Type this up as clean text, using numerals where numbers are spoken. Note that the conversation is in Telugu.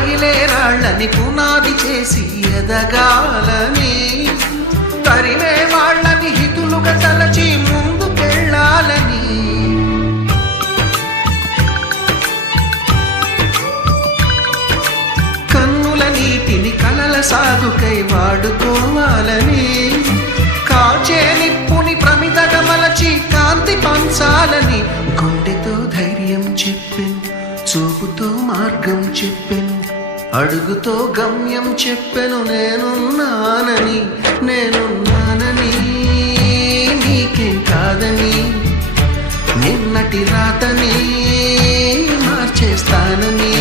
పగిలే రాళ్ళని పునాది చేసి ఎదగాలని, తరిమే వాళ్ళని హితులుగా తలచి ముందుకెళ్ళాలని, కన్నుల నీటిని కలల సాగుకై వాడుకోవాలని, కాచే నిప్పుని ప్రమిదగా మలచి కాంతి పంచాలని, గుండెతో ధైర్యం చెప్పెను, చూపుతో మార్గం చెప్పెను, అడుగుతో గమ్యం చెప్పెను. నేనున్నానని నీకేం కాదని, నిన్నటి రాతని మార్చేస్తానని.